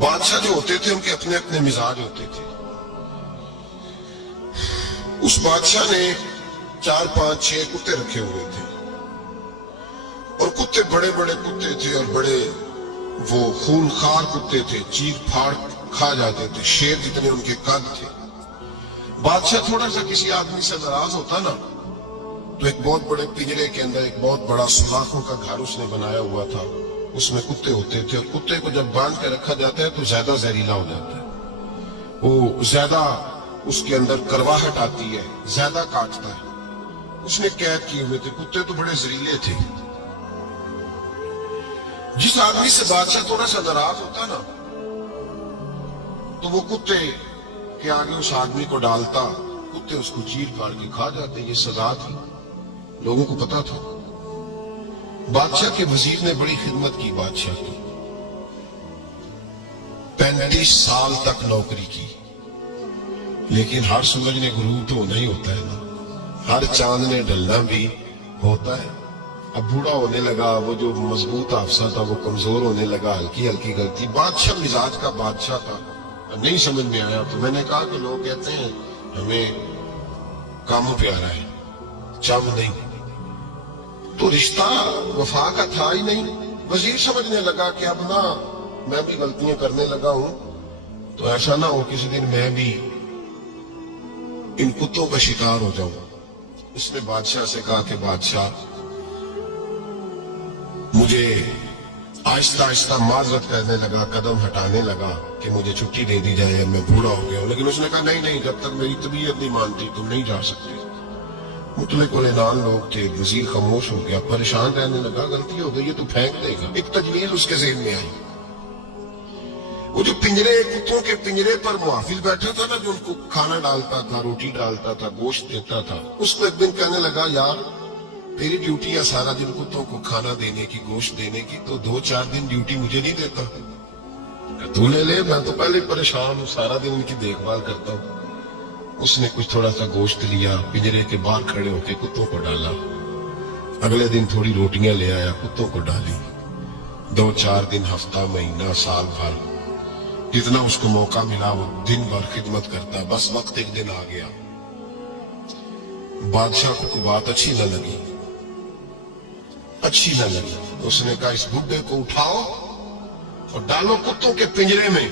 بادشاہ جو ہوتے تھے ان کے اپنے اپنے مزاج ہوتے تھے. اس بادشاہ نے 4 5 6 کتے رکھے ہوئے تھے اور کتے بڑے بڑے کتے تھے اور بڑے وہ خونخوار کتے تھے, چیر پھاڑ کھا جاتے تھے, شیر جتنے ان کے قد تھے. بادشاہ تھوڑا سا کسی آدمی سے ناراض ہوتا نا تو ایک بہت بڑے پنجرے کے اندر ایک بہت بڑا سوراخوں کا گھر اس نے بنایا ہوا تھا, اس میں کتے ہوتے تھے اور کتے کو جب باندھ کے رکھا جاتا ہے تو زیادہ زہریلا ہو جاتا ہے, وہ زیادہ اس کے اندر کرواہٹ آتی ہے, زیادہ کاٹتا ہے. اس نے قید کیے ہوئے تھے, کتے تو بڑے زہریلے تھے. جس آدمی سے بادشاہ تھوڑا سا ناراض ہوتا نا تو وہ کتے کے آگے اس آدمی کو ڈالتا, کتے اس کو چیر پھاڑ کے کھا جاتے. یہ سزا تھی, لوگوں کو پتا تھا. بادشاہ کے وزیر نے بڑی خدمت کی بادشاہ کی, 35 سال تک نوکری کی. لیکن ہر سورج نے غروب تو ہونا ہی ہوتا ہے نا, ہر چاند نے ڈھلنا بھی ہوتا ہے. اب بوڑھا ہونے لگا, وہ جو مضبوط حافظہ تھا وہ کمزور ہونے لگا, ہلکی ہلکی غلطی. بادشاہ مزاج کا بادشاہ تھا, نہیں سمجھ میں آیا تو میں نے کہا کہ لوگ کہتے ہیں ہمیں کام پیارا ہے, چم نہیں. تو رشتہ وفا کا تھا ہی نہیں. وزیر سمجھنے لگا کہ اب نہ میں بھی غلطیاں کرنے لگا ہوں تو ایسا نہ ہو کسی دن میں بھی ان کتوں کا شکار ہو جاؤں. اس نے بادشاہ سے کہا کہ بادشاہ مجھے آہستہ آہستہ معذرت کرنے لگا, قدم ہٹانے لگا کہ مجھے چھٹی دے دی جائے, میں بوڑھا ہو گیا ہوں. لیکن اس نے کہا نہیں نہیں, جب تک میری طبیعت نہیں مانتی تم نہیں جا سکتے. مطلق العنان لوگ تھے. وزیر خاموش ہو گیا, پریشان رہنے لگا. غلطی ہو گئی ہے تو پھینک دے گا. ایک تجویز اس کے ذہن میں آئی. وہ جو پنجرے, کتوں کے پنجرے پر محافظ بیٹھا تھا نا, جو ان کو کھانا ڈالتا تھا, روٹی ڈالتا تھا, گوشت دیتا تھا, اس کو ایک دن کہنے لگا یار تیری ڈیوٹی ہے سارا دن کتوں کو کھانا دینے کی, گوشت دینے کی, تو 2 4 دن ڈیوٹی مجھے نہیں دیتا. تو لے لے, میں تو پہلے پریشان ہوں, سارا دن ان کی دیکھ بھال کرتا ہوں. اس نے کچھ تھوڑا سا گوشت لیا, پنجرے کے باہر کھڑے ہو کے کتوں کو ڈالا. اگلے دن تھوڑی روٹیاں لے آیا, کتوں کو ڈالی. 2 4 دن, ہفتہ, مہینہ, سال بھر, جتنا اس کو موقع ملا وہ دن بھر خدمت کرتا. بس وقت ایک دن آ گیا, بادشاہ کو کوئی بات اچھی نہ لگی. اس نے کہا اس بڈھے کو اٹھاؤ اور ڈالو کتوں کے پنجرے میں.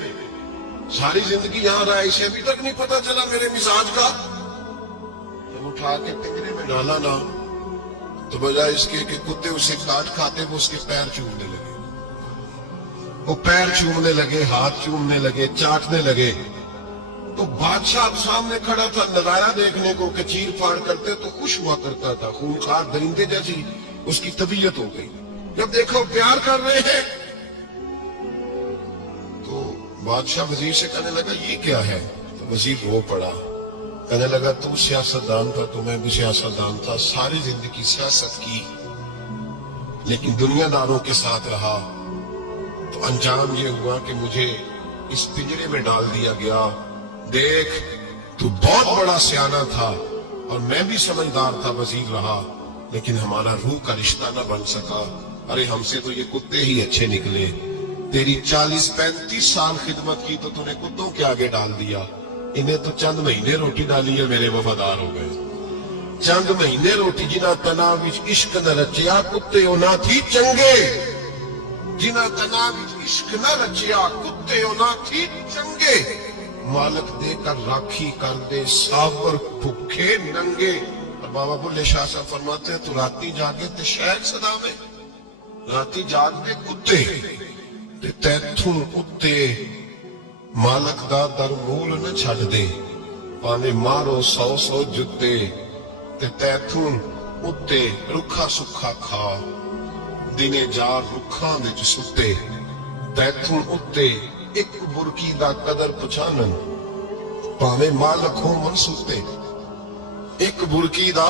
ساری زندگی یہاں رہا, اسے ابھی تک نہیں پتا چلا میرے مزاج کا. جب اٹھا کے پنجرے میں ڈالا نا تو بجائے اس کے کہ کتے اسے کاٹ کھاتے, وہ اس کے پیر چومنے لگے. وہ پیر چومنے لگے, ہاتھ چومنے لگے, چاٹنے لگے. تو بادشاہ اب سامنے کھڑا تھا نظارہ دیکھنے کو کہ چیر پھاڑ کرتے تو خوش ہوا کرتا تھا. خونخوار درندے جیسی اس کی طبیعت ہو گئی. جب دیکھو پیار کر رہے ہیں تو بادشاہ وزیر سے کہنے لگا یہ کیا ہے. تو وزیر رو پڑا, کہنے لگا تو سیاستدان تھا تو میں بھی سیاستدان تھا, ساری زندگی سیاست کی لیکن دنیا داروں کے ساتھ رہا تو انجام یہ ہوا کہ مجھے اس پنجرے میں ڈال دیا گیا. دیکھ تو بہت بڑا سیانہ تھا اور میں بھی سمجھدار تھا, وزیر رہا, لیکن ہمارا روح کا رشتہ نہ بن سکا. ارے ہم سے تو یہ کتے ہی اچھے نکلے. تیری 40 35 سال خدمت کی تو نے کتوں کے آگے ڈال دیا. انہیں تو چند مہینے روٹی ڈالی ہے, میرے وفادار ہو گئے. چند مہینے روٹی جنہ تنا وچ عشق نہ رچیا, کتے ہونا تھی چنگے. جنہ تنا وچ عشق نہ رچیا, کتے ہونا تھی چنگے. مالک دے کر راکھی کر دے, ساور بھوکے ننگے. اور بابا بلے شاہ صاحب فرماتے ہیں تو راتی جاگے تے شہد صدا میں, راتی جاگ دے کتے تے تیتھوں اتے مالک دا در مول نہ چھڑ دے. پانے مارو 100 جتے تے تیتھوں اتے رکھا سکھا کھا. دنے جار رکھاں دے چ ستے, تیتھوں اتے ایک برکی دا قدر پچھانن. پانے مالک ہو من ستے, ایک برکی دا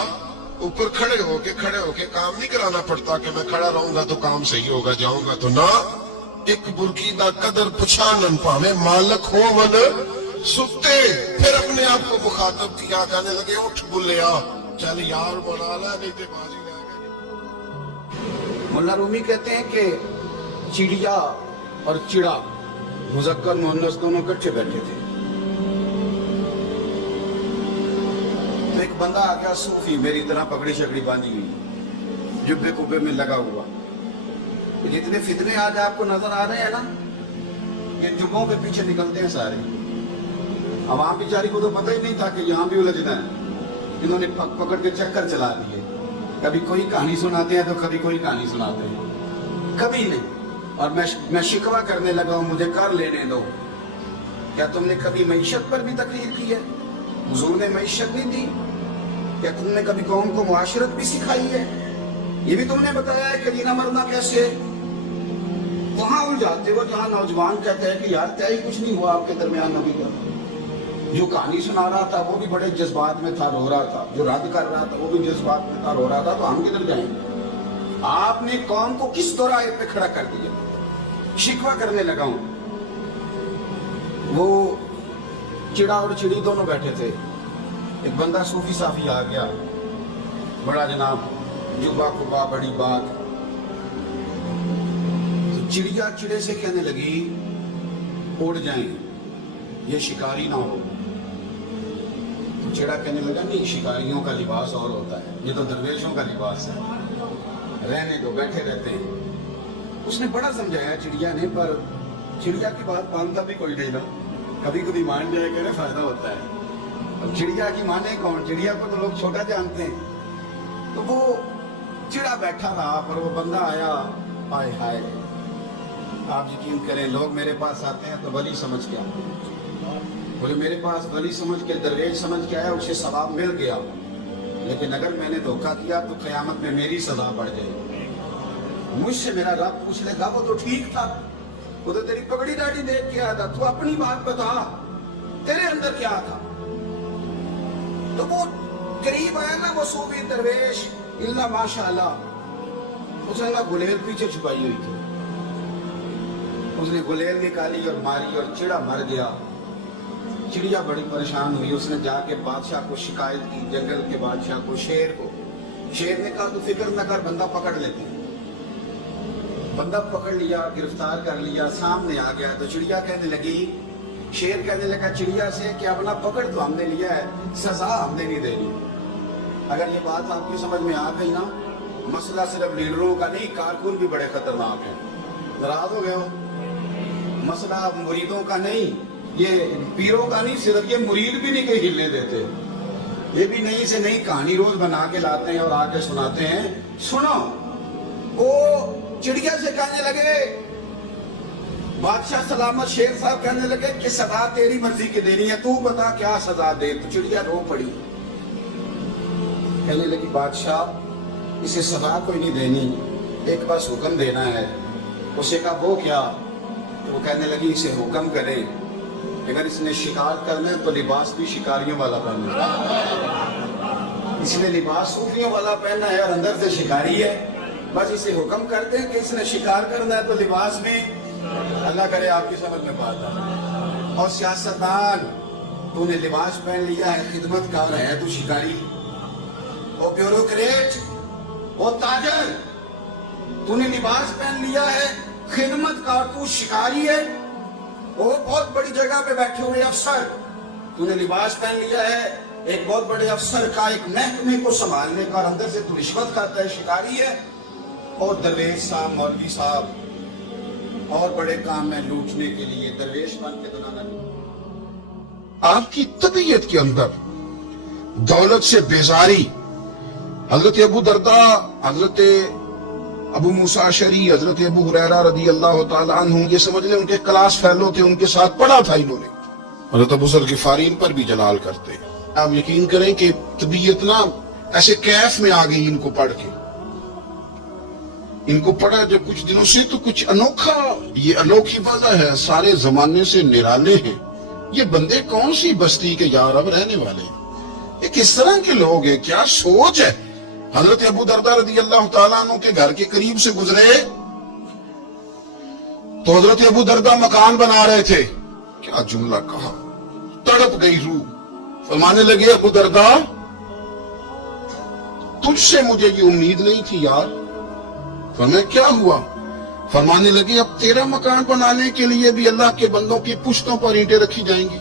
اوپر کھڑے ہو کے کام نہیں کرانا پڑتا کہ میں کھڑا رہوں گا تو کام صحیح ہوگا, جاؤں گا تو نہ. ایک برکی دا قدر پچھانن, پانے مالک ہو من ستے. پھر اپنے آپ کو مخاطب کیا, کہنے لگے اٹھ بلیا, چل یار بنا لا نہیں تے بازی لے گئے. مولانا رومی کہتے ہیں کہ چڑیا اور چڑا मुज़क्कर मुअन्नस दोनों इकट्ठे बैठे थे। तो एक बंदा आ गया सूफी, मेरी तरह पगड़ी शकड़ी बांधी हुई, जुब्बे कुब्बे में लगा हुआ। तो जितने फितने आज आपको नजर आ रहे हैं ना, ये जुब्बों के पीछे निकलते हैं सारे। आवाम बेचारी को तो पता ही नहीं था कि यहाँ भी उलझना है। इन्होंने पकड़ के चक्कर चला दिए। कभी कोई कहानी सुनाते हैं तो कभी कोई कहानी सुनाते हैं, कभी नहीं। और मैं शिकवा करने लगा हूं, मुझे कर लेने दो। क्या तुमने कभी मईशत पर भी तकरीर की है? हुजूर ने मईशत नहीं दी? क्या तुमने कभी कौम को मुआशरत भी सिखाई है? ये भी तुमने बताया है कि जीना मरना कैसे? वहां उलझाते हो जहां नौजवान कहते हैं कि यार तय ही कुछ नहीं हुआ आपके दरमियान नबी का। जो कहानी सुना रहा था वो भी बड़े जज्बात में था, रो रहा था। जो रद्द कर रहा था वो भी जज्बात में था, रो रहा था। तो हम किधर जाएंगे? आपने कौम को किस दोराहे पे खड़ा कर दिया? शिकवा करने लगा हूं। वो चिड़ा और चिड़ी दोनों बैठे थे। एक बंदा सूफी साफी आ गया, बड़ा जनाब, जुब्बा कुब्बा, बड़ी बात। तो चिड़िया चिड़े से कहने लगी उड़ जाएं, ये शिकारी ना हो। तो चिड़ा कहने लगा नहीं, शिकारियों का लिबास और होता है, ये तो दरवेशों का लिबास है, रहने दो, बैठे रहते हैं। उसने बड़ा समझाया चिड़िया ने, पर चिड़िया की बात मानता भी कोई नहीं ना। कभी कभी मान जाए करे फायदा होता है। अब चिड़िया की माने कौन? चिड़िया को तो लोग छोटा जानते हैं। तो वो चिड़ा बैठा रहा, पर वो बंदा आया, हाय हाय, आप यकीन करें लोग मेरे पास आते हैं तो वली समझ के आते हैं। बोले मेरे पास वली समझ के, दरवेश समझ के आया, उसे सवाब मिल गया। लेकिन अगर मैंने धोखा किया तो क़यामत में मेरी सजा बढ़ जाएगी। मुझसे मेरा रब पूछ लेगा वो तो ठीक था, वो तो तेरी पगड़ी दाढ़ी देख के आया था, तू अपनी बात बता, तेरे अंदर क्या था? तो वो करीब आया ना वो सूफी दरवेश, इल्ला माशाअल्लाह, उसने ना गुलेल पीछे छुपाई हुई थी। उसने गुलेल निकाली और मारी और चिड़ा मर गया। चिड़िया बड़ी परेशान हुई, उसने जाके बादशाह को शिकायत की, जंगल के बादशाह को, शेर को। शेर ने कहा तू फिक्र न कर, बंदा पकड़ लेते हैं। बंदा पकड़ लिया, गिरफ्तार कर लिया, सामने आ गया। तो चिड़िया कहने लगी, शेर कहने लगा चिड़िया से कि अब ना पकड़ तो हमने लिया है, सजा हमने नहीं देनी। अगर ये बात आपकी समझ में आ गई ना, मसला सिर्फ लीडरों का नहीं, कारकुन भी बड़े खतरनाक हैं। नाराज हो गए हो? मसला मुरीदों का नहीं, ये पीरों का नहीं, सिर्फ ये मुरीद भी नहीं कहीं हिलने देते। ये भी नई से नई कहानी रोज बना के लाते हैं और आके सुनाते हैं। सुनो, वो चिड़िया से कहने लगे, बादशाह सलामत, शेर साहब कहने लगे कि सजा तेरी मर्जी की देनी है, तू बता क्या सजा दे। तो चिड़िया रो पड़ी, कहने लगी बादशाह इसे सजा कोई नहीं देनी, एक बस हुक्म देना है। उसे कहा वो क्या? तो वो कहने लगी इसे हुक्म करे, अगर इसने शिकार करना है तो लिबास भी शिकारियों वाला पहनना है। इसने लिबास सूफियों वाला पहनना है और अंदर से शिकारी है। बस इसे हुक्म करते हैं कि इसने शिकार करना है तो लिबास भी, अल्लाह करे आपकी समझ में बात आए। और सियासतदान, तूने लिबास पहन लिया है, खिदमतकार है तू शिकारी। और ब्यूरोक्रेट, वो ताजर, तूने लिबास पहन लिया है, खिदमतकार, तू शिकारी है। और बहुत बड़ी जगह पे बैठे हुए अफसर, तूने लिबास पहन लिया है एक बहुत बड़े अफसर का, एक महकमे को संभालने का, और अंदर से तू रिश्वत खाता है, शिकारी है। और दरवेश साहब, मौलवी साहब और बड़े काम में लूटने के लिए दरवेश बन के तो ना। आपकी तबीयत के अंदर दौलत से बेजारी, हजरत अबू दरदा, हजरत अबू मूसा अशरी, हजरत अबू हुरैरा रदी अल्लाह तआला अन्हु, ये समझ लें उनके क्लास फेलो थे, उनके साथ पढ़ा था इन्होंने। हजरत अबू ज़र गिफारी पर भी जलाल करते। आप यकीन करें कि तबीयत ना ऐसे कैफ में आ गई इनको पढ़ के। इनको पढ़ा जब कुछ दिनों से, तो कुछ अनोखा, ये अनोखी वजह है, सारे जमाने से निराले हैं ये बंदे। कौन सी बस्ती के यार अब रहने वाले, ये किस तरह के लोग हैं, क्या सोच है। हजरत अबू दरदा रज़ी अल्लाह तआला अन्हु के घर के करीब से गुजरे तो हजरत अबू दरदा मकान बना रहे थे। क्या जुमला कहा, तड़प गई रूह। फरमाने लगे अबू दरदा तुझसे मुझे ये उम्मीद नहीं थी यार। फरमाया क्या हुआ? फरमाने लगे अब तेरा मकान बनाने के लिए भी अल्लाह के बंदों की पुश्तों पर ईंटें रखी जाएंगी।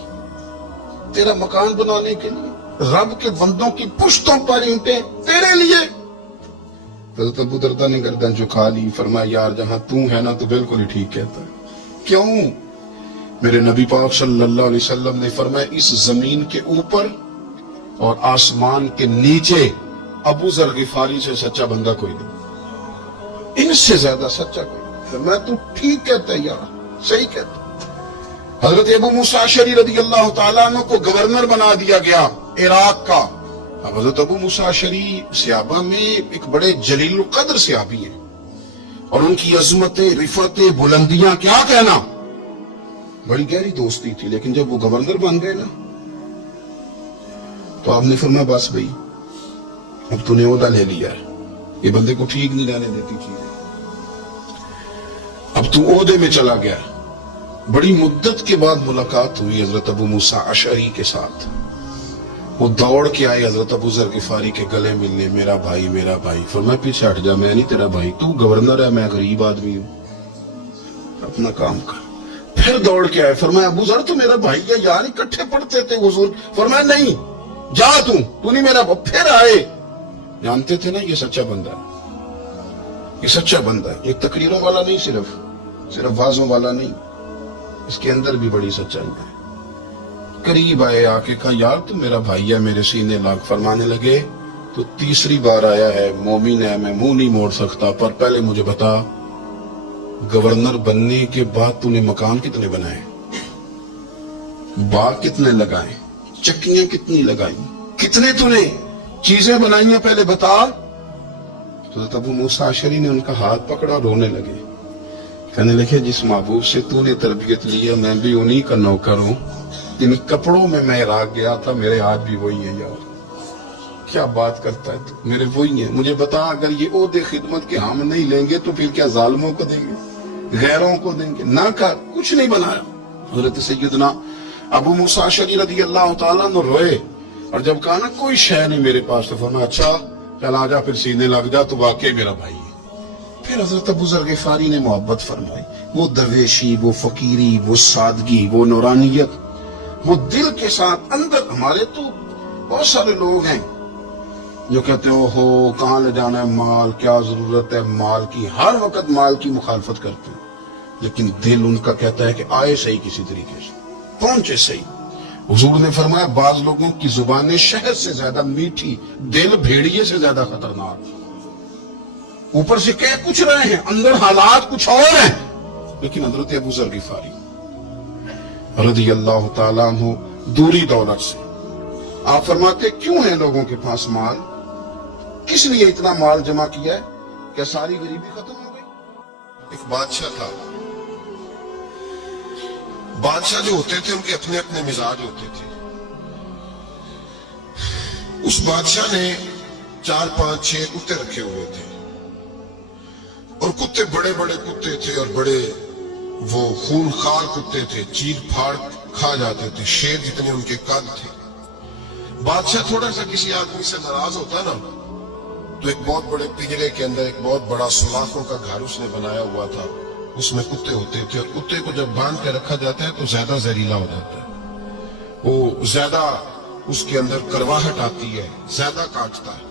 तेरा मकान बनाने के लिए रब के बंदों की पुश्तों पर ईंटें तेरे लिए। हज़रत अबू दरदा ने गर्दन झुका ली, फरमाया यार जहां तू है ना तो बिल्कुल ही ठीक कहता है। क्यों? मेरे नबी पाक सल्लल्लाहु अलैहि वसल्लम ने फरमाया इस जमीन के ऊपर और आसमान के नीचे अबू जर गिफारी से सच्चा बंदा कोई नहीं, इनसे ज्यादा सच्चा कोई नहीं। मैं तू ठीक कहता है यार, सही कहता। हजरत अबू मूसा अशअरी रज़ियल्लाहु ताला अन्हु को गवर्नर बना दिया गया इराक का। अब हजरत अबू मूसा अशअरी सहाबा में एक बड़े जलील कद्र सहाबी हैं और उनकी अजमतें, रिफतें, बुलंदियां क्या कहना, बड़ी गहरी दोस्ती थी। लेकिन जब वो गवर्नर बन गए ना तो आपने फरमाया बस भाई अब तूने ओहदा ले लिया है, ये बंदे को ठीक नहीं रहने देती चीजें, अब तू ओहदे में चला गया। बड़ी मुद्दत के बाद मुलाकात हुई हजरत अबू मूसा अशअरी के साथ। वो दौड़ के आए हजरत अबू जर गिफारी के गले मिलने, मेरा भाई मेरा भाई। फरमाया पीछे हट जा, मैं नहीं तेरा भाई, तू गवर्नर है, मैं गरीब आदमी हूं, अपना काम कर। फिर दौड़ के आए, फरमाया अबू जर तू मेरा भाई है यार, इकट्ठे पढ़ते थे हुजूर। फरमाया नहीं जा तू नहीं मेरा। फिर आए, जानते थे ना ये सच्चा बंदा है, ये सच्चा बंदा है, ये तकरीरों वाला नहीं, सिर्फ वाजों वाला नहीं, इसके अंदर भी बड़ी सच्चाई है। करीब आए, आके कहा यार तू मेरा भाई है, मेरे सीने लाग। फरमाने लगे तो तीसरी बार आया है, मोमिन है, मैं मुंह नहीं मोड़ सकता, पर पहले मुझे बता गवर्नर बनने के बाद तूने मकान कितने बनाए, बाग कितने लगाए, चक्कियां कितनी लगाई, कितने तूने चीजें बनाई हैं, पहले बता। तो अबू मूसा अशअरी ने उनका हाथ पकड़ा, रोने लगे, कहने लगे जिस महबूब से तूने तरबियत ली है मैं भी उन्हीं का नौकर हूं, इन कपड़ों में मैं इराक गया था, मेरे हाथ भी वही है यार, क्या बात करता है तू, मेरे वही है। मुझे बता अगर ये ओहदे खिदमत के हम नहीं लेंगे तो फिर क्या जालिमों को देंगे, गैरों को देंगे, ना कर, कुछ नहीं बनाया। हजरत सैयदना अबू मूसा अशअरी रज़ियल्लाहु ताला अन्हु रोए और जब कहा ना कोई शय नहीं मेरे पास, तो फरमाया अच्छा चल आजा, फिर सीने लग जा, तो वाकई मेरा भाई है। फिर हजरत अबू जर गिफारी ने मोहब्बत फरमाई, वो दरवेशी, वो फकीरी, वो सादगी, वो नूरानियत, वो दिल के साथ अंदर। हमारे तो बहुत सारे लोग हैं जो कहते हो कहाँ ले जाना है माल, क्या जरूरत है माल की, हर वक्त माल की मुखालफत करते हैं, लेकिन दिल उनका कहता है कि आए सही किसी तरीके से, पहुंचे सही। हुजूर ने फरमाया बाज लोगों की जुबानें शहद से ज्यादा मीठी, दिल भेड़िए से ज्यादा खतरनाक। ऊपर से कह कुछ रहे हैं, अंदर हालात कुछ और हैं। लेकिन हजरत अबू जर गिफारी रज़ियल्लाहु ताला अन्हु दूरी दौलत से, आप फरमाते क्यों है लोगों के पास माल, किस लिए इतना माल जमा किया है, क्या सारी गरीबी खत्म हो गई। एक बादशाह था, बादशाह जो होते थे उनके अपने अपने मिजाज होते थे। उस बादशाह ने 4, 5, 6 कुत्ते रखे हुए थे और कुत्ते बड़े बड़े कुत्ते थे और बड़े वो खूनखार कुत्ते थे, चीर फाड़ खा जाते थे, शेर जितने उनके कद थे। बादशाह थोड़ा सा किसी आदमी से नाराज होता ना तो एक बहुत बड़े पिंजरे के अंदर एक बहुत बड़ा सुलाखों का घर उसने बनाया हुआ था, उसमें कुत्ते होते थे और कुत्ते को जब बांध के रखा जाता है तो ज्यादा जहरीला हो जाता है, वो ज्यादा उसके अंदर करवाहट आती है, ज्यादा काटता है।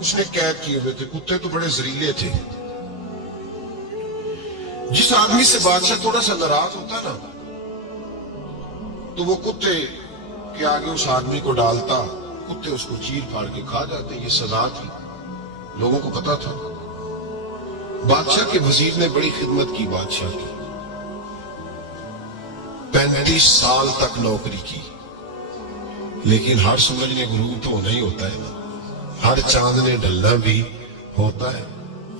उसने कैद किए हुए थे, कुत्ते तो बड़े जहरीले थे। जिस आदमी से बादशाह थोड़ा सा नाराज होता ना तो वो कुत्ते के आगे उस आदमी को डालता, कुत्ते उसको चीर फाड़ के खा जाते। ये सजा थी, लोगों को पता था। बादशाह के वजीर ने बड़ी खिदमत की बादशाह की, 35 साल तक नौकरी की, लेकिन हर सूरज ने गुरूब तो होना ही होता है ना, हर चांद ने ढलना भी होता है।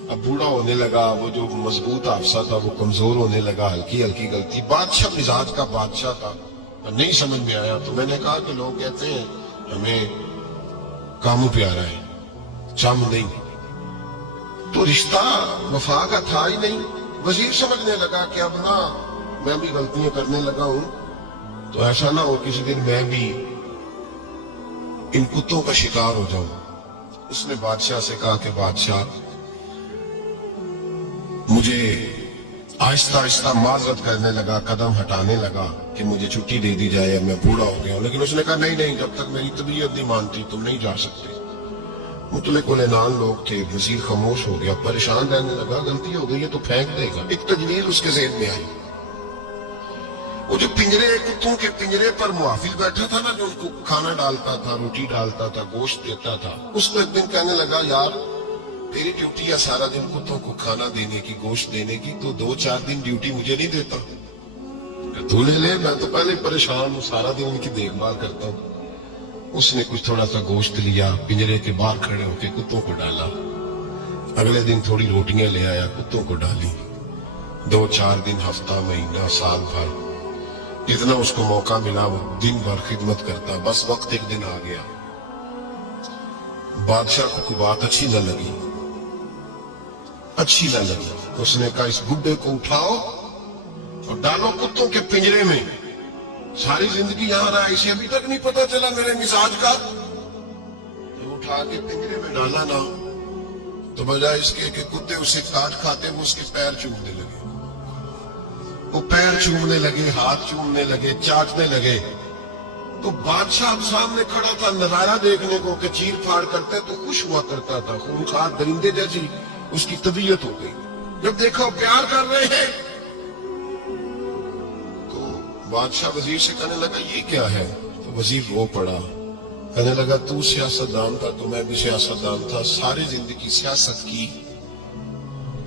अब बूढ़ा होने लगा, वो जो मजबूत हाफसा था वो कमजोर होने लगा, हल्की हल्की गलती। बादशाह मिजाज का बादशाह था, नहीं समझ में आया तो मैंने कहा कि लोग कहते हैं हमें काम प्यारा है, चम नहीं, तो रिश्ता वफा का था ही नहीं। वजीर समझने लगा कि अब ना मैं भी गलतियां करने लगा हूं, तो ऐसा ना हो किसी दिन मैं भी इन कुत्तों का शिकार हो जाऊं। उसने बादशाह से कहा कि बादशाह मुझे आहिस्ता आहिस्ता माजरत करने लगा, कदम हटाने लगा कि मुझे छुट्टी दे दी जाए, मैं बूढ़ा हो गया हूं। लेकिन उसने कहा नहीं नहीं, जब तक मेरी तबीयत नहीं मानती तुम नहीं जा सकते। मुतलक उलेनान लोग थे। वजीर खामोश हो गया, परेशान रहने लगा, गलती हो गई है तो फेंक देगा। एक तजवीज उसके ज़हन में आई। वो जो पिंजरे, कुत्तों के पिंजरे पर मुहाफिज बैठा था ना, जो उनको खाना डालता था, रोटी डालता था, गोश्त देता था, उसको एक दिन कहने लगा, यार तेरी ड्यूटी है सारा दिन कुत्तों को खाना देने की, गोश्त देने की, तो 2-4 दिन ड्यूटी मुझे नहीं देता? तू ले ले, मैं तो पहले परेशान हूँ, सारा दिन उनकी देखभाल करता हूँ। उसने कुछ थोड़ा सा गोश्त लिया, पिंजरे के बाहर खड़े होकर कुत्तों को डाला। अगले दिन थोड़ी रोटियां ले आया, कुत्तों को डाली। 2-4 दिन, हफ्ता, महीना, साल भर, इतना उसको मौका मिला वो दिन भर खिदमत करता। बस वक्त एक दिन आ गया, बादशाह को कोई बात अच्छी न लगी। उसने कहा इस बुड्ढे को उठाओ और डालो कुत्तों के पिंजरे में। सारी जिंदगी यहां रहा, इसे अभी तक नहीं पता चला मेरे मिजाज का। तो उठा के पिंजरे में डाला ना, तो बजाय इसके कि कुत्ते उसे काट खाते, वो उसके पैर चूमने लगे। वो पैर चूमने लगे, हाथ चूमने लगे, चाटने लगे। तो बादशाह सामने खड़ा था नजारा देखने को कि चीर फाड़ करते तो खुश हुआ करता था। खूंखार दरिंदे जैसी उसकी तबीयत हो गई। जब देखा वो प्यार कर रहे हैं, तो बादशाह वजीर से कहने लगा ये क्या है? तो वजीर रो पड़ा, कहने लगा तू सियासतदान था तो मैं भी सियासतदान था, सारी जिंदगी सियासत की,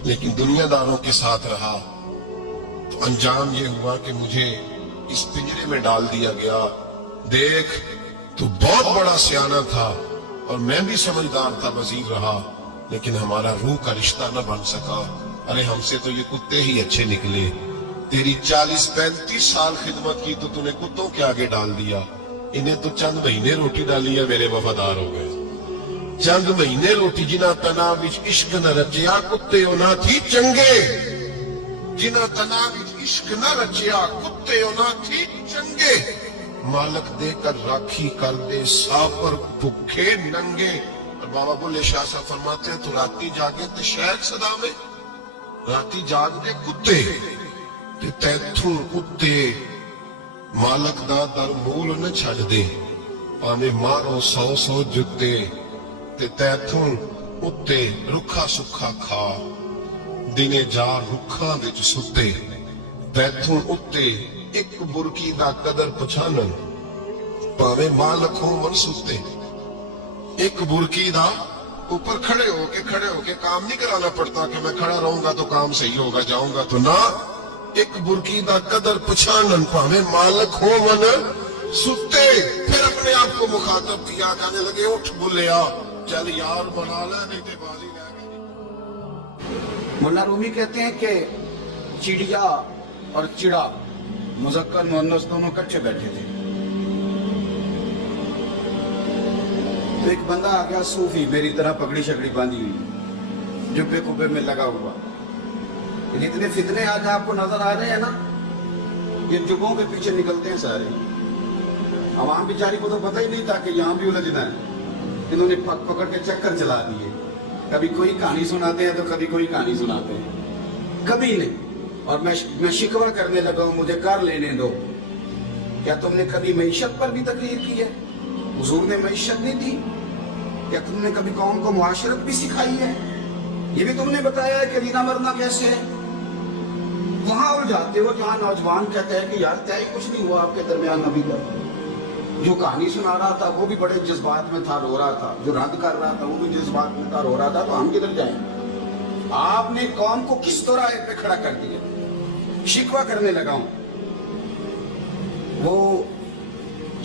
लेकिन दुनियादारों के साथ रहा तो अंजाम ये हुआ कि मुझे इस पिंजरे में डाल दिया गया। देख, तू बहुत बड़ा सियाना था और मैं भी समझदार था, वजीर रहा, लेकिन हमारा रूह का रिश्ता न बन सका। अरे हमसे तो ये कुत्ते ही अच्छे निकले। तेरी 40-35 साल खिदमत की तो तूने कुत्तों के आगे डाल दिया। इन्हें तो चंद महीने रोटी डाली है, मेरे वफादार हो गए। चंद महीने रोटी, जिन्हें तना विच इश्क न रचिया, कुत्ते ना थी चंगे। जिन्हें तना विच इश्क न रचिया, कुत्ते ना थी चंगे। मालक देकर राखी कर दे, सापर भूखे नंगे। और बाबा बुल्ले शाह साहब फरमाते हैं, तो राती जागे ते शहर सदा में, राती जागते कुत्ते ते तैथू कुत्ते मालक दा दर मूल न छड़ दे। भावे मारो 100 जुत्ते ते तैथू उत्ते रुखा सुखा खा। दिने जा रुखा विच सुते, तैथू उत्ते एक बुरकी दा कदर पछानन। भावे मालक हो मन सुते, एक बुरकी दा ऊपर खड़े होके काम नहीं कराना पड़ता कि मैं खड़ा रहूंगा तो काम सही होगा, जाऊंगा तो ना। एक बुरकी दा कदर पछानन, भावे मालक हो मन सुते। फिर अपने आप को मुखातब किया, कहने लगे उठ बुल्लिया, चल यार बना ले, नहीं तो बाजी रह गई। मुल्ला रूमी कहते हैं कि चिड़िया और चिड़ा, मुज़क्कर मुअन्नस दोनों कच्चे बैठे थे। तो एक बंदा आ गया सूफी, मेरी तरह पगड़ी शकड़ी बांधी हुई, जुब्बे कुब्बे में लगा हुआ। जितने फितने आज आपको नजर आ रहे हैं ना, ये जुब्बों के पीछे निकलते हैं सारे। आवाम बेचारी को तो पता ही नहीं था कि यहाँ भी उलझना है। इन्होंने पकड़ के चक्कर चला दिए। कभी कोई कहानी सुनाते हैं तो कभी कोई कहानी सुनाते हैं, कभी नहीं। और मैं शिकवा करने लगा हूं, मुझे कर लेने दो। क्या तुमने कभी मईशत पर भी तकरीर की है? हुजूर ने मईशत नहीं दी? क्या तुमने कभी कौम को मुआशरत भी सिखाई है? ये भी तुमने बताया है कि जीना मरना कैसे है? वहां उलझाते हो जहां नौजवान कहते हैं कि यार तय कुछ नहीं हुआ आपके दरमियान अभी तक। जो कहानी सुना रहा था वो भी बड़े जज्बात में था, रो रहा था। जो रद्द कर रहा था वो भी जज्बात में था, रो रहा था। तो हम किधर जाएं? आपने कौम को किस तरह पे खड़ा कर दिया। शिकवा करने लगा हूं। वो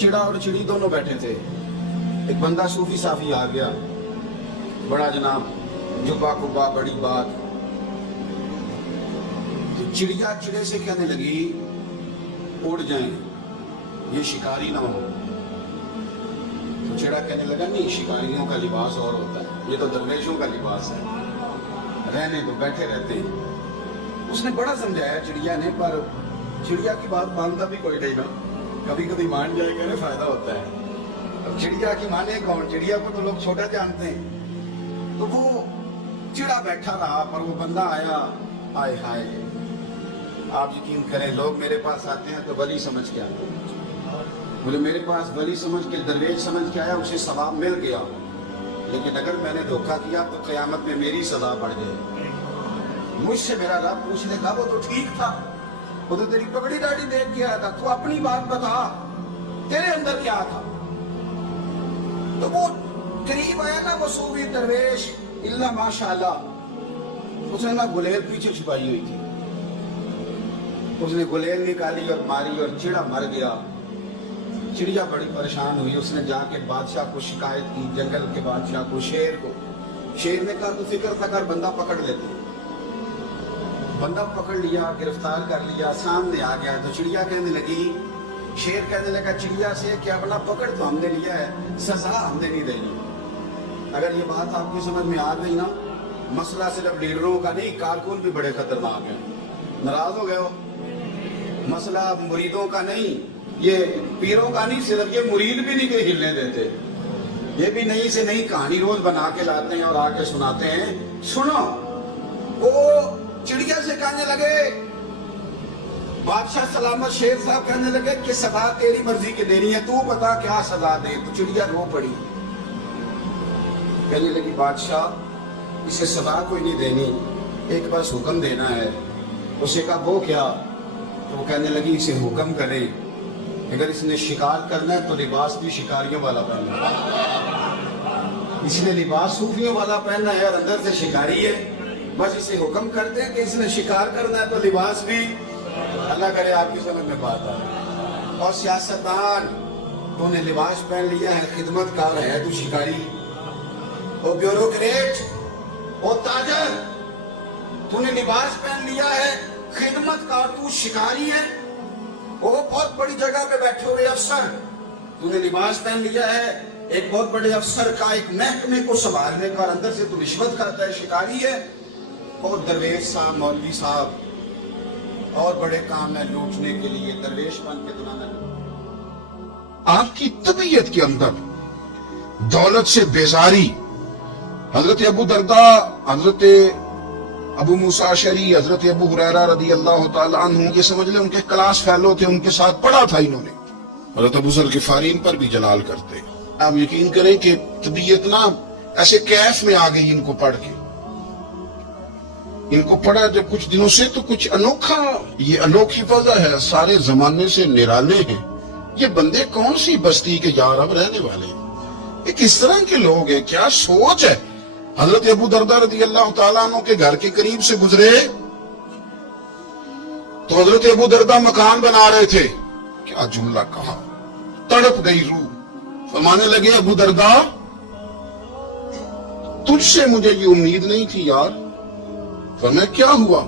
चिड़ा और चिड़ी दोनों बैठे थे। एक बंदा सूफी साफी आ गया, बड़ा जनाब, जुब्बा कुब्बा, बड़ी बात। तो चिड़िया चिड़े से कहने लगी उड़ जाएं, ये शिकारी ना हो। तो चिड़ा कहने लगा नहीं, शिकारियों का लिबास और होता है, ये तो दरवेशों का लिबास है, रहने तो बैठे रहते हैं। उसने बड़ा समझाया चिड़िया ने, पर चिड़िया की बात मानता भी कोई नहीं ना। कभी कभी मान जाएगा ना, फायदा होता है। अब चिड़िया की माने कौन? चिड़िया को तो लोग छोटा जानते हैं। तो वो चिड़ा बैठा रहा, पर वो बंदा आया, आए हाय آپ یقین کریں لوگ میرے پاس آتے ہیں تو ولی سمجھ کے آتے ہیں، بولے میرے پاس ولی سمجھ کے درویش سمجھ کے آیا اسے ثواب مل گیا، لیکن اگر میں نے دھوکہ کیا تو قیامت میں میری سزا بڑھ جائے۔ مجھ سے میرا رب پوچھنے کا وہ تو ٹھیک تھا، وہ تو تیری پگڑی داڑھی دیکھ کے آیا تھا، تو اپنی بات بتا تیرے اندر کیا تھا؟ تو وہ قریب آیا نا وہ صوفی درویش، اللہ ماشاءاللہ، اس نے نا گلیل پیچھے چھپائی ہوئی تھی، اس نے گلیل نکالی اور ماری اور چڑا مر گیا۔ چڑیا بڑی پریشان ہوئی، اس نے جا کے بادشاہ کو شکایت کی، جنگل کے بادشاہ کو، شیر کو۔ شیر نے کہا تو فکر تھا کر بندہ پکڑ لیتے، بندہ پکڑ لیا، گرفتار کر لیا، سامنے آ گیا تو چڑیا کہنے لگی، شیر کہنے لگا چڑیا سے کہ اپنا پکڑ تو ہم نے لیا ہے، سزا ہم نے نہیں دینی۔ اگر یہ بات آپ کی سمجھ میں آ گئی نا، مسئلہ صرف لیڈروں کا نہیں، کارکن بھی بڑے خطرناک ہیں۔ ناراض ہو گئے ہو؟ مسئلہ مریدوں کا نہیں، یہ پیروں کا نہیں، صرف یہ مرید بھی نہیں کہ ہلنے دیتے، یہ بھی نئی سے نئی کہانی روز بنا کے لاتے ہیں اور آ کے سناتے ہیں۔ سنو، وہ چڑیا سے کہنے لگے، بادشاہ سلامت شیر صاحب کہنے لگے کہ سزا تیری مرضی کے دینی ہے، تو بتا کیا سزا دے۔ تو چڑیا رو پڑی، کہنے لگی بادشاہ اسے سزا کوئی نہیں دینی، ایک بس حکم دینا ہے۔ اسے کہا وہ کیا؟ تو وہ کہنے لگی اسے حکم کرے اگر اس نے شکار کرنا ہے تو لباس بھی شکاریوں والا پہننا ہے، اس نے لباس صوفیوں والا پہننا ہے اور اندر سے شکاری ہے، بس اسے حکم کرتے ہیں کہ اس نے شکار کرنا ہے تو لباس بھی، اللہ کرے آپ کی سمجھ میں بات آئے۔ اور سیاستدان، تو نے لباس پہن لیا ہے، خدمت کار ہے تو شکاری، اور بیوروکریٹ، اور تاجر، تو نے لباس پہن لیا ہے، خدمت کار تو شکاری ہے، وہ بہت بڑی جگہ پہ بیٹھے ہوئے افسر، تو نے لباس پہن لیا ہے ایک بہت بڑے افسر کا، ایک محکمے کو سنبھالنے کا، اور اندر سے تو رشوت کھاتا ہے، شکاری ہے۔ اور درویش صاحب، مولوی صاحب اور بڑے کام ہے لوٹنے کے لیے، درویش بن کے دنیا میں آپ کی طبیعت کے اندر دولت سے بیزاری، حضرت ابو درداء، حضرت ابو موسیٰ اشعری، حضرت ابو ہریرہ رضی اللہ تعالیٰ عنہ، یہ سمجھ لیں ان کے کلاس فیلو تھے، ان کے ساتھ پڑھا تھا انہوں نے۔ حضرت ابو ذر غفاری ان پر بھی جلال کرتے۔ آپ یقین کریں کہ طبیعت نا ایسے کیف میں آ گئی ان کو پڑھ کے، ان کو پڑھا جب کچھ دنوں سے تو کچھ انوکھا، یہ انوکھی فضا ہے، سارے زمانے سے نرالے ہیں، یہ بندے کون سی بستی کے یار اب رہنے والے ہیں، یہ کس طرح کے لوگ ہیں، کیا سوچ ہے۔ حضرت ابو درداء رضی اللہ تعالیٰ عنہ کے گھر کے قریب سے گزرے تو حضرت ابو درداء مکان بنا رہے تھے، کیا جملہ کہا، تڑپ گئی روح، فرمانے لگے ابو درداء تجھ سے مجھے یہ امید نہیں تھی یار۔ فرمایا کیا ہوا؟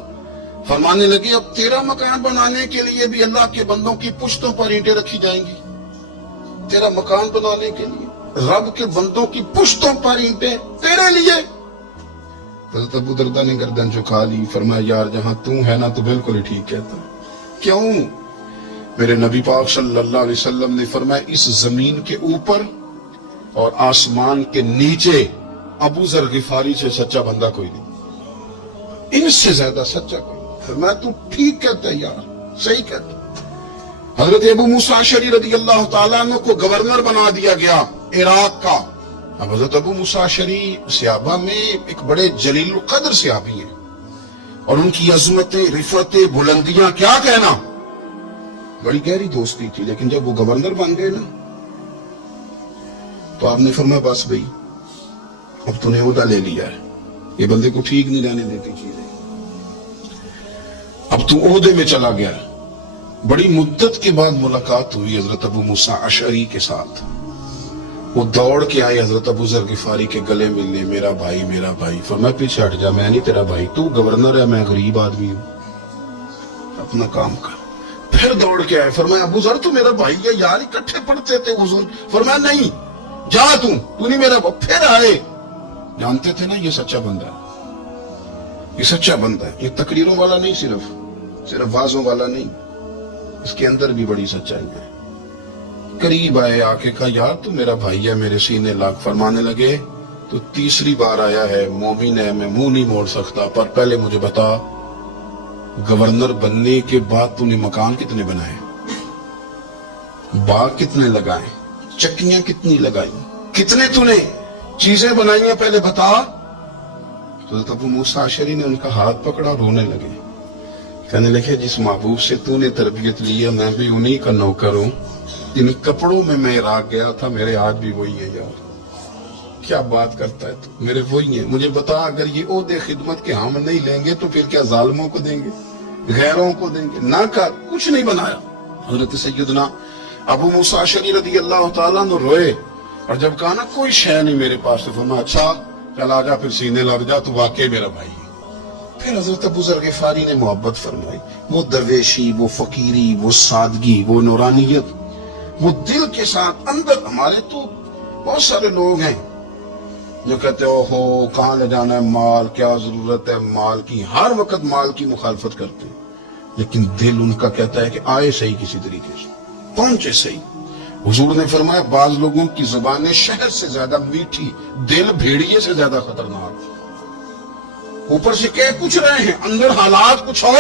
فرمانے لگے اب تیرا مکان بنانے کے لیے بھی اللہ کے بندوں کی پشتوں پر اینٹیں رکھی جائیں گی، تیرا مکان بنانے کے لیے رب کے بندوں کی پشتوں پر اینٹیں تیرے لیے۔ حضرت ابو درداء نے گردن جھکا لی، فرمایا یار جہاں تو ہے نا تو بالکل ہی ٹھیک کہتا۔ کیوں؟ میرے نبی پاک صلی اللہ علیہ وسلم نے فرمایا اس زمین کے اوپر اور آسمان کے نیچے ابو ذر غفاری سے سچا بندہ کوئی نہیں، ان سے زیادہ سچا کوئی نہیں۔ فرمایا تو ٹھیک کہتا ہے یار، صحیح کہتا۔ حضرت ابو موسیٰ اشعری رضی اللہ تعالیٰ عنہ کو گورنر بنا دیا گیا عراق کا۔ اب حضرت ابو موسیٰ اشعری صحابہ میں ایک بڑے جلیل القدر صحابی ہیں، اور ان کی عظمتیں، رفعتیں، بلندیاں کیا کہنا، بڑی گہری دوستی تھی۔ لیکن جب وہ گورنر بن گئے نا تو آپ نے فرمایا بس بھئی اب تو نے عہدہ لے لیا ہے، یہ بندے کو ٹھیک نہیں رہنے دیتی چیزیں، اب تو عہدے میں چلا گیا۔ بڑی مدت کے بعد ملاقات ہوئی حضرت ابو موسیٰ اشعری کے ساتھ، وہ دوڑ کے آئے حضرت ابو ذر غفاری کے گلے ملنے، میرا بھائی میرا بھائی۔ فرمایا پیچھے ہٹ جا، میں نہیں تیرا بھائی، تو گورنر ہے، میں غریب آدمی ہوں، اپنا کام کر۔ پھر دوڑ کے آئے، فرمایا ابو ذر تو میرا بھائی ہے یار، اکٹھے پڑھتے تھے حضور۔ فرمایا نہیں جا، تو نہیں میرا بھائی۔ پھر آئے، جانتے تھے نا یہ سچا بندہ ہے، یہ سچا بندہ ہے، یہ تقریروں والا نہیں، صرف وعظوں والا نہیں، اس کے اندر بھی بڑی سچائی ہے۔ قریب آئے، آ کے کہا یار تو میرا بھائی ہے، میرے سینے لاگ۔ فرمانے لگے تو تیسری بار آیا ہے، مومن ہے، میں منہ نہیں موڑ سکتا، پر پہلے مجھے بتا गवर्नर बनने के बाद तूने मकान कितने बनाए, बाग कितने लगाए, चक्कियां कितनी लगाई, कितने तूने चीजें बनाई हैं, पहले बता। तो अबू मूसा अशरी ने उनका हाथ पकड़ा, रोने लगे, कहने लगे जिस महबूब से तूने तरबियत ली है मैं भी उन्हीं का नौकर हूं, इन कपड़ों में मैं इराक गया था, मेरे आज भी वही है यार। क्या बात करता है तू, मेरे वही है। मुझे बता, अगर ये ओहदे खिदमत के हम नहीं लेंगे तो फिर क्या जालिमों को देंगे, गैरों को देंगे? ना कर, कुछ नहीं बनाया। हजरत सैयदना अबू मूसा अशरी रज़ी अल्लाह तआला अन्हु रोए, और जब कहा ना कोई शय नहीं मेरे पास, तो फरमाया अच्छा चल आजा, फिर सीने लग जा, तू वाकई मेरा भाई है। फिर हजरत अबू ज़र ग़िफ़ारी ने मोहब्बत फरमाई, वो दरवेशी, वो फकीरी, वो सादगी, वो नूरानियत, वो दिल के साथ अंदर। हमारे तो बहुत सारे लोग हैं जो कहते हो कहाँ ले जाना है माल, क्या जरूरत है माल की, हर वक्त माल की मुखालफत करते हैं, लेकिन दिल उनका कहता है कि आए सही किसी तरीके से, पहुंचे सही। हुजूर ने फरमाया बाज लोगों की जुबानें शहद से ज्यादा मीठी, दिल भेड़िए से ज्यादा खतरनाक। ऊपर से कह कुछ रहे हैं, अंदर हालात कुछ और